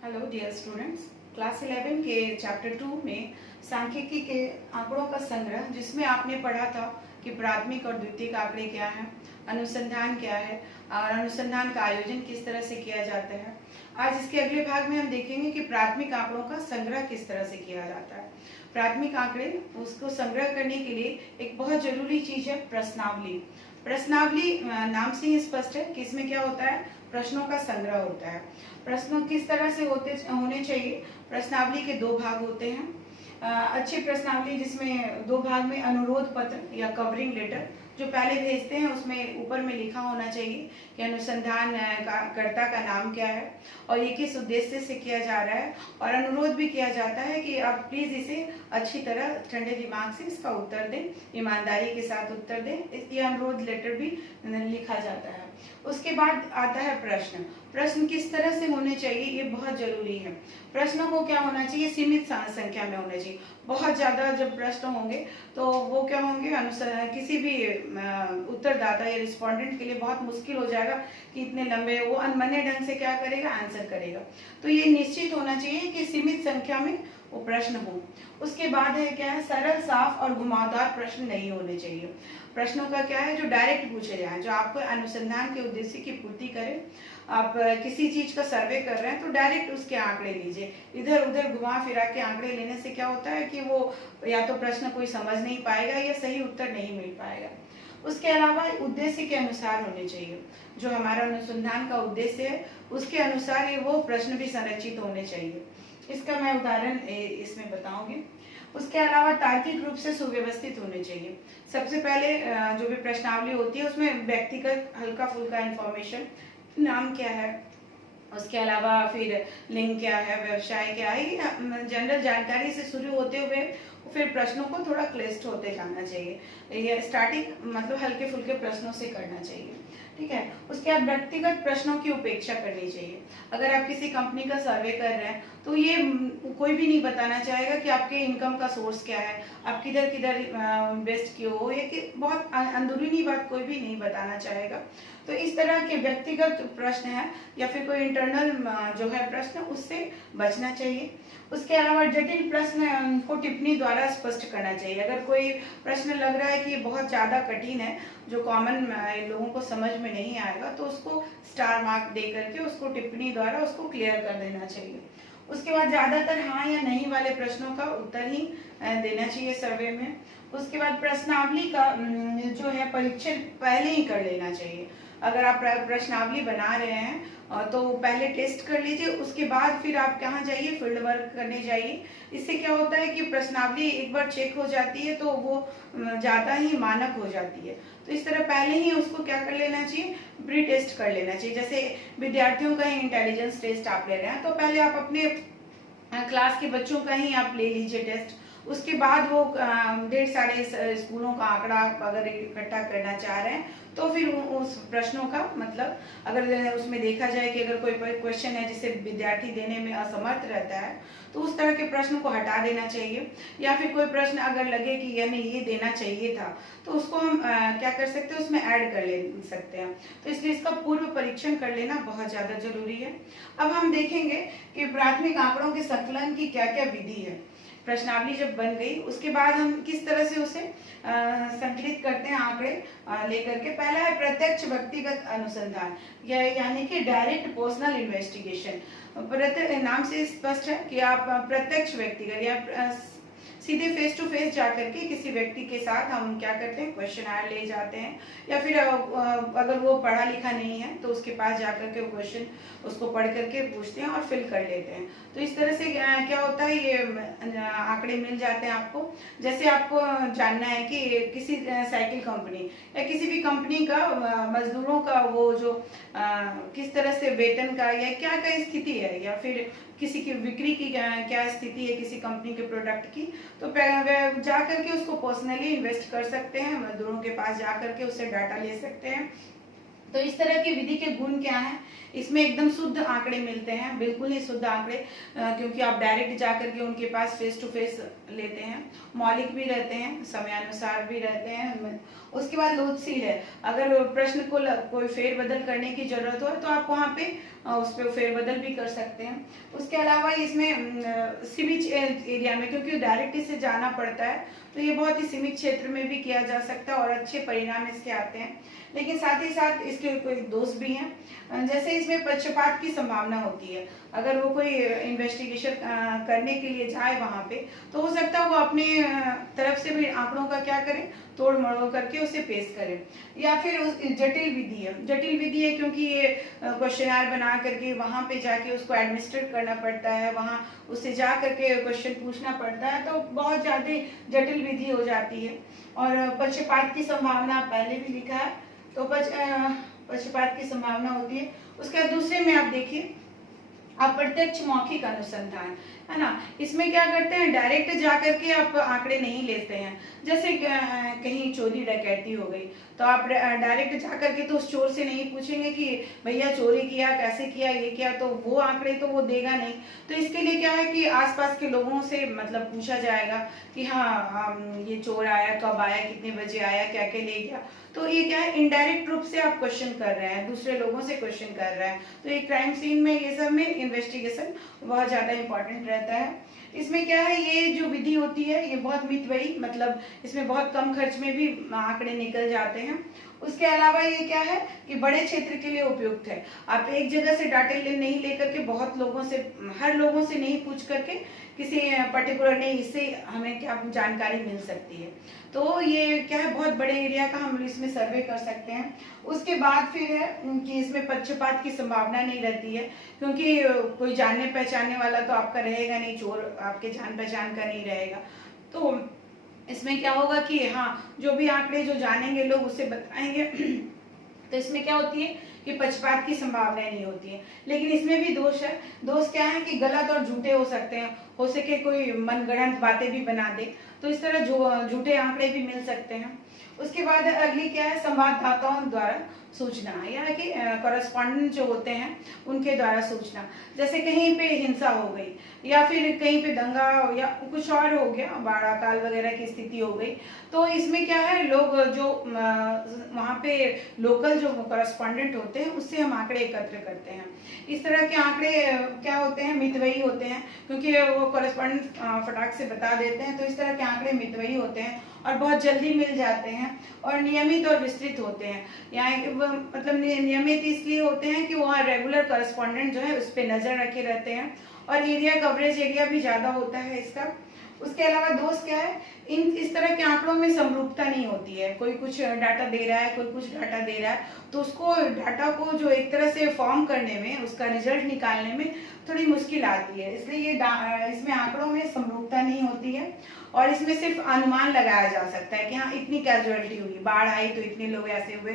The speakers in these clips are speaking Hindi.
हेलो डियर स्टूडेंट्स, क्लास 11 के चैप्टर 2 में सांख्यिकी के आंकड़ों का संग्रह, जिसमें आपने पढ़ा था कि प्राथमिक और द्वितीयक आंकड़े क्या हैं, अनुसंधान क्या है और अनुसंधान का आयोजन किस तरह से किया जाता है। आज इसके अगले भाग में हम देखेंगे कि प्राथमिक आंकड़ों का संग्रह किस तरह से किया जाता है। प्राथमिक आंकड़े उसको संग्रह करने के लिए एक बहुत जरूरी चीज है प्रश्नावली। प्रश्नावली नाम से ही स्पष्ट है कि इसमें क्या होता है, प्रश्नों का संग्रह होता है। प्रश्न किस तरह से होने चाहिए। प्रश्नावली के दो भाग होते हैं। अच्छी प्रश्नावली जिसमें दो भाग में अनुरोध पत्र या कवरिंग लेटर जो पहले भेजते हैं उसमें ऊपर में लिखा होना चाहिए कि अनुसंधान कर्ता का नाम क्या है और ये किस उद्देश्य से किया जा रहा है, और अनुरोध भी किया जाता है कि आप प्लीज इसे अच्छी तरह ठंडे दिमाग से इसका उत्तर दें, ईमानदारी के साथ उत्तर दें। ये अनुरोध लेटर भी लिखा जाता है। उसके बाद आता है प्रश्न। प्रश्न किस तरह से होने चाहिए, ये बहुत जरूरी है। प्रश्नों को क्या होना चाहिए, सीमित संख्या में होने चाहिए। बहुत ज्यादा जब प्रश्न होंगे तो वो क्या होंगे, किसी भी उत्तरदाता या रिस्पोंडेंट के लिए बहुत मुश्किल हो जाएगा कि इतने लंबे, वो अनमने ढंग से क्या करेगा, आंसर करेगा। तो ये निश्चित होना चाहिए कि सीमित संख्या में वो प्रश्न हो। उसके बाद है क्या है, सरल, साफ और घुमावदार प्रश्न नहीं होने चाहिए। प्रश्नों का क्या है, जो डायरेक्ट पूछे जाए, जो आपको अनुसंधान के उद्देश्य की पूर्ति करे। आप किसी चीज का सर्वे कर रहे हैं तो डायरेक्ट उसके आंकड़े लीजिए। इधर उधर घुमा फिरा के आंकड़े लेने से क्या होता है कि वो या तो प्रश्न कोई समझ नहीं पाएगा या सही उत्तर नहीं मिल पाएगा। उसके अलावा उद्देश्य के अनुसार होने चाहिए। जो हमारा अनुसंधान का उद्देश्य है उसके अनुसार ये वो प्रश्न भी संरचित होने चाहिए। इसका मैं उदाहरण इसमें बताऊंगी। उसके अलावा तार्किक रूप से सुव्यवस्थित होने चाहिए। सबसे पहले जो भी प्रश्नावली होती है उसमें व्यक्तिगत हल्का फुल्का इंफॉर्मेशन, नाम क्या है, उसके अलावा फिर लिंग क्या है, व्यवसाय क्या है, जनरल जानकारी से शुरू होते हुए फिर प्रश्नों को थोड़ा क्लिष्ट होते जाना चाहिए। ये स्टार्टिंग मतलब हल्के फुल्के प्रश्नों से करना चाहिए, ठीक है। उसके बाद व्यक्तिगत प्रश्नों की उपेक्षा करनी चाहिए। अगर आप किसी कंपनी का सर्वे कर रहे हैं तो ये कोई भी नहीं बताना चाहेगा कि आपके इनकम का सोर्स क्या है, आप किधर किधर इन्वेस्ट किए हो, ये कि बहुत अंदरूनी बात कोई भी नहीं बताना चाहेगा। तो इस तरह के व्यक्तिगत प्रश्न है या फिर कोई इंटरनल जो है प्रश्न, उससे बचना चाहिए। उसके अलावा जटिल प्रश्न को टिप्पणी द्वारा स्पष्ट करना चाहिए। अगर कोई प्रश्न लग रहा है कि ये बहुत ज्यादा कठिन है, जो कॉमन लोगों को समझ में नहीं आएगा, तो उसको स्टार मार्क दे करके उसको टिप्पणी द्वारा उसको क्लियर कर देना चाहिए। उसके बाद ज्यादातर हाँ या नहीं वाले प्रश्नों का उत्तर ही देना चाहिए सर्वे में। उसके बाद प्रश्नावली का जो है परीक्षण पहले ही कर लेना चाहिए। अगर आप प्रश्नावली बना रहे हैं तो पहले टेस्ट कर लीजिए, उसके बाद फिर आप कहाँ जाइए, फील्ड वर्क करने जाइए। इससे क्या होता है कि प्रश्नावली एक बार चेक हो जाती है तो वो ज्यादा ही मानक हो जाती है। तो इस तरह पहले ही उसको क्या कर लेना चाहिए, प्री टेस्ट कर लेना चाहिए। जैसे विद्यार्थियों का ही इंटेलिजेंस टेस्ट आप ले रहे हैं तो पहले आप अपने क्लास के बच्चों का ही आप ले लीजिए टेस्ट। उसके बाद वो ढेर सारे स्कूलों का आंकड़ा अगर इकट्ठा करना चाह रहे हैं तो फिर उस प्रश्नों का मतलब अगर उसमें देखा जाए कि अगर कोई क्वेश्चन है जिसे विद्यार्थी देने में असमर्थ रहता है तो उस तरह के प्रश्न को हटा देना चाहिए। या फिर कोई प्रश्न अगर लगे कि यानी ये देना चाहिए था तो उसको हम क्या कर सकते हैं, उसमें ऐड कर ले सकते हैं। तो इसलिए इसका पूर्व परीक्षण कर लेना बहुत ज्यादा जरूरी है। अब हम देखेंगे कि प्राथमिक आंकड़ों के संकलन की क्या क्या विधि है। प्रश्नावली जब बन गई उसके बाद हम किस तरह से उसे संकलित करते हैं आंकड़े लेकर के। पहला है प्रत्यक्ष व्यक्तिगत अनुसंधान, यानी कि डायरेक्ट पर्सनल इन्वेस्टिगेशन। नाम से स्पष्ट है कि आप प्रत्यक्ष व्यक्तिगत या सीधे फेस टू फेस जाकर के किसी व्यक्ति के साथ हम क्या करते हैं, क्वेश्चन ले जाते हैं। या फिर अगर वो पढ़ा लिखा नहीं है तो उसके पास जाकर के क्वेश्चन उसको पढ़ करके पूछते हैं और फिल कर लेते हैं। तो इस तरह से क्या होता है, ये आंकड़े मिल जाते हैं आपको। जैसे आपको जानना है कि किसी साइकिल कंपनी या किसी भी कंपनी का मजदूरों का वो जो किस तरह से वेतन का या क्या क्या स्थिति है, या फिर किसी की बिक्री की क्या स्थिति है किसी कंपनी के प्रोडक्ट की, तो जा करके उसको पर्सनली इन्वेस्ट कर सकते हैं, मजदूरों के पास जा करके उससे डाटा ले सकते हैं। तो इस तरह की विधि के गुण क्या हैं, इसमें एकदम शुद्ध आंकड़े मिलते हैं, बिल्कुल ही शुद्ध आंकड़े, क्योंकि आप डायरेक्ट जाकर के उनके पास फेस टू फेस लेते हैं, मौलिक भी रहते हैं, समयानुसार भी रहते हैं। उसके बाद लोचशील है, अगर प्रश्न को कोई फेरबदल करने की जरूरत हो तो आप वहाँ पे उस पर फेरबदल भी कर सकते हैं। उसके अलावा इसमें सीमित एरिया में, क्योंकि डायरेक्ट इसे जाना पड़ता है, तो ये बहुत ही सीमित क्षेत्र में भी किया जा सकता है और अच्छे परिणाम इसके आते हैं। लेकिन साथ ही साथ इसके कोई दोष भी हैं, जैसे इसमें पक्षपात की संभावना होती है। अगर वो कोई इन्वेस्टिगेशन करने के लिए जाए वहाँ पे, तो हो सकता है वो अपने तरफ से भी आंकड़ों का क्या करें, तोड़ मरोड़ करके उसे पेश करें। या फिर जटिल विधि है, जटिल विधि है क्योंकि ये क्वेश्चनर बना करके वहाँ पे जाके उसको एडमिनिस्ट्रेट करना पड़ता है, वहाँ उससे जा करके क्वेश्चन पूछना पड़ता है, तो बहुत ज़्यादा जटिल विधि हो जाती है। और पक्षपात की संभावना पहले भी लिखा है, तो पक्षपात की संभावना होती है। उसके बाद दूसरे में आप देखिए अप्रत्यक्ष मौखिक अनुसंधान, है ना। इसमें क्या करते हैं, डायरेक्ट जाकर के आप आंकड़े नहीं लेते हैं। जैसे कहीं चोरी डकैती हो गई, तो आप डायरेक्ट जाकर के तो उस चोर से नहीं पूछेंगे कि भैया चोरी किया, कैसे किया, ये किया, तो वो आंकड़े तो वो देगा नहीं। तो इसके लिए क्या है कि आसपास के लोगों से मतलब पूछा जाएगा कि हाँ ये चोर आया, कब आया, कितने बजे आया, क्या क्या ले गया। तो ये क्या है, इनडायरेक्ट रूप से आप क्वेश्चन कर रहे हैं, दूसरे लोगों से क्वेश्चन कर रहे हैं। तो एक क्राइम सीन में ये सब में इन्वेस्टिगेशन बहुत ज्यादा इंपॉर्टेंट रहता है। इसमें क्या है, ये जो विधि होती है ये बहुत मितव्ययी, मतलब इसमें बहुत कम खर्च में भी आंकड़े निकल जाते हैं। उसके अलावा ये क्या है कि बड़े क्षेत्र के लिए उपयुक्त है। आप एक जगह से डाटा नहीं लेकर के बहुत लोगों से, हर लोगों से नहीं पूछ करके किसी पर्टिकुलर नहीं, इससे हमें क्या जानकारी मिल सकती है। तो ये क्या है, बहुत बड़े एरिया का हम इसमें सर्वे कर सकते हैं। उसके बाद फिर है कि इसमें पक्षपात की संभावना नहीं रहती है, क्योंकि कोई जानने पहचानने वाला तो आपका रहेगा नहीं, चोर आपके जान पहचान का नहीं रहेगा। तो इसमें क्या होगा कि हाँ, जो भी आंकड़े जो जानेंगे लोग उसे बताएंगे। तो इसमें क्या होती है कि पक्षपात की संभावना नहीं होती है। लेकिन इसमें भी दोष है। दोष क्या है कि गलत और झूठे हो सकते हैं, हो सके कोई मनगढ़ंत बातें भी बना दे, तो इस तरह झूठे आंकड़े भी मिल सकते हैं। उसके बाद अगली क्या है, संवाददाताओं द्वारा सूचना, या कि कॉरेस्पॉन्डेंट जो होते हैं उनके द्वारा सूचना। जैसे कहीं पे हिंसा हो गई, या फिर कहीं पे दंगा या कुछ और हो गया, बाढ़ अकाल वगैरह की स्थिति हो गई, तो इसमें क्या है, लोग जो वहाँ पे लोकल जो कॉरेस्पॉन्डेंट होते हैं उससे हम आंकड़े एकत्र करते हैं। इस तरह के आंकड़े क्या होते हैं, मितव्ययी होते हैं, क्योंकि वो कॉरेस्पॉन्डेंट फटाक से बता देते हैं। तो इस तरह के आंकड़े मितव्ययी होते हैं और बहुत जल्दी मिल जाते हैं, और नियमित और विस्तृत होते हैं। यहाँ मतलब नियमित इसलिए होते हैं कि वहाँ रेगुलर कॉरेस्पॉन्डेंट जो है उस पर नजर रखे रहते हैं, और एरिया कवरेज एरिया भी ज्यादा होता है इसका। उसके अलावा दोष क्या है, इस तरह के आंकड़ों में समरूपता नहीं होती है। कोई कुछ डाटा दे रहा है, कोई कुछ डाटा दे रहा है, तो उसको डाटा को जो एक तरह से फॉर्म करने में, उसका रिजल्ट निकालने में थोड़ी मुश्किल आती है। इसलिए ये इसमें आंकड़ों में समरूपता नहीं होती है, और इसमें सिर्फ अनुमान लगाया जा सकता है कि हाँ इतनी कैजुअलिटी हुई, बाढ़ आई तो इतने लोग ऐसे हुए।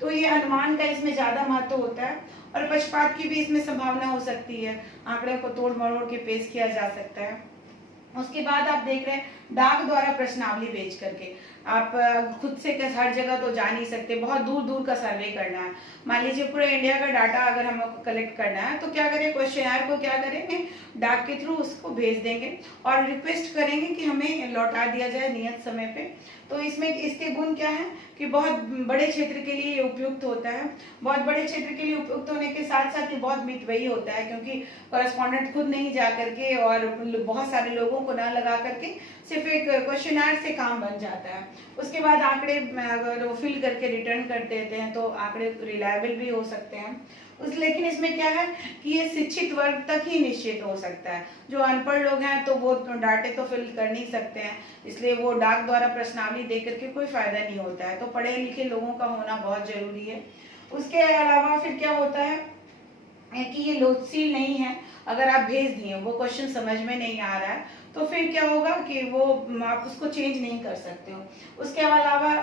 तो ये अनुमान का इसमें ज्यादा महत्व होता है, और पक्षपात की भी इसमें संभावना हो सकती है, आंकड़े को तोड़ मरोड़ के पेश किया जा सकता है। उसके बाद आप देख रहे हैं डाक द्वारा प्रश्नावली भेज करके। आप खुद से हर जगह तो जा नहीं सकते, बहुत दूर दूर का सर्वे करना है। मान लीजिए पूरे इंडिया का डाटा अगर हमको कलेक्ट करना है, तो क्या करें, क्वेश्चनर को क्या करेंगे, डाक के थ्रू उसको भेज देंगे और रिक्वेस्ट करेंगे कि हमें लौटा दिया जाए नियत समय पे। तो इसमें इसके गुण क्या है कि बहुत बड़े क्षेत्र के लिए उपयुक्त होता है। बहुत बड़े क्षेत्र के लिए उपयुक्त होने के साथ साथ ये बहुत मितव्ययी होता है, क्योंकि कॉरेस्पॉन्डेंट खुद नहीं जा करके और बहुत सारे लोगों को ना लगा करके सिर्फ एक क्वेश्चनर से काम बन जाता है। उसके बाद आंकड़े अगर वो फिल करके रिटर्न कर देते हैं तो आंकड़े रिलायबल भी हो सकते हैं। लेकिन इसमें क्या है कि ये शिक्षित वर्ग तक ही निश्चित हो सकता है। जो अनपढ़ लोग हैं तो वो डाटे तो फिल कर नहीं सकते हैं, इसलिए वो डाक द्वारा प्रश्नावली दे करके कोई फायदा नहीं होता है। तो पढ़े लिखे लोगों का होना बहुत जरूरी है। उसके अलावा फिर क्या होता है कि ये लोचशील नहीं है। अगर आप भेज दिए, वो क्वेश्चन समझ में नहीं आ रहा है, तो फिर क्या होगा कि वो आप उसको चेंज नहीं कर सकते हो। उसके अलावा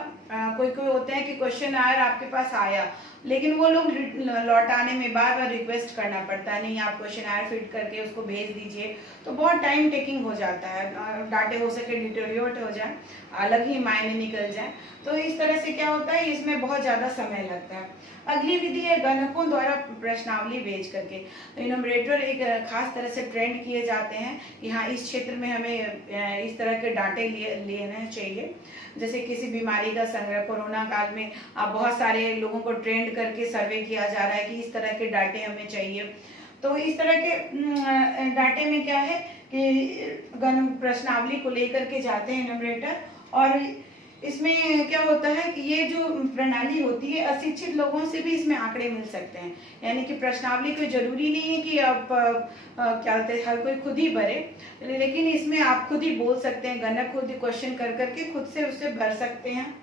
कोई कोई होते हैं कि क्वेश्चन आया आपके पास आया, लेकिन वो लोग लौटाने में बार बार रिक्वेस्ट करना पड़ता है, नहीं आप क्वेश्चन आयर फिट करके उसको भेज दीजिए, तो बहुत टाइम टेकिंग हो जाता है। डाटे हो सके डिटेरियोरेट हो जाए, अलग ही मायने निकल जाए, तो इस तरह से क्या होता है, इसमें बहुत ज्यादा समय लगता है। अगली विधि है गणकों द्वारा प्रश्नावली भेज करके। तो इनोमरेटर एक खास तरह से ट्रेंड किए जाते हैं कि हाँ इस क्षेत्र में हमें इस तरह के डाटे लेना चाहिए। जैसे किसी बीमारी का संग्रह, कोरोना काल में बहुत सारे लोगों को ट्रेंड करके सर्वे किया जा रहा है कि इस तरह के डाटे हमें चाहिए। तो इस तरह के डाटे में क्या है कि गण प्रश्नावली को लेकर के जाते हैं एनुमरेटर, और इसमें क्या होता है कि ये जो प्रणाली होती है अशिक्षित लोगों से भी इसमें आंकड़े मिल सकते हैं। यानी कि प्रश्नावली कोई जरूरी नहीं है कि आप क्या कहते हैं हर कोई खुद ही भरे, लेकिन इसमें आप खुद ही बोल सकते हैं, गणक खुद क्वेश्चन कर करके खुद से उससे भर सकते हैं।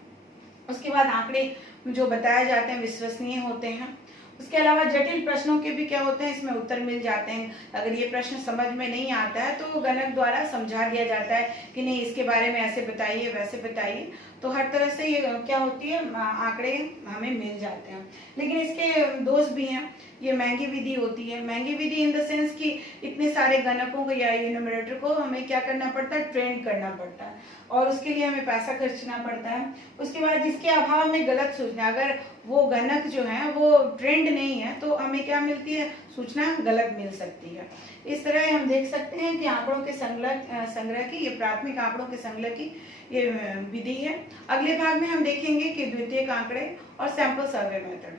उसके बाद आंकड़े जो बताए जाते हैं विश्वसनीय होते हैं। उसके अलावा जटिल प्रश्नों के भी क्या होते हैं, इसमें उत्तर मिल जाते हैं। अगर ये प्रश्न समझ में नहीं आता है तो गणक द्वारा समझा दिया जाता है कि नहीं इसके बारे में ऐसे बताइए वैसे बताइए। तो हर तरह से ये क्या होती है आंकड़े हमें मिल जाते हैं। लेकिन इसके दोष भी हैं। ये महंगी विधि होती है। महंगी विधि इन द सेंस कि इतने सारे गणकों को या एनुमरेटर को हमें क्या करना पड़ता है, ट्रेन करना पड़ता है, और उसके लिए हमें पैसा खर्चना पड़ता है। उसके बाद इसके अभाव में गलत सूचना, अगर वो गणक जो है वो ट्रेंड नहीं है तो हमें क्या मिलती है, सूचना गलत मिल सकती है। इस तरह हम देख सकते हैं कि आंकड़ों के संग्रह की, ये प्राथमिक आंकड़ों के संग्रह की ये विधि है। अगले भाग में हम देखेंगे कि द्वितीयक आंकड़े और सैंपल सर्वे मेथड।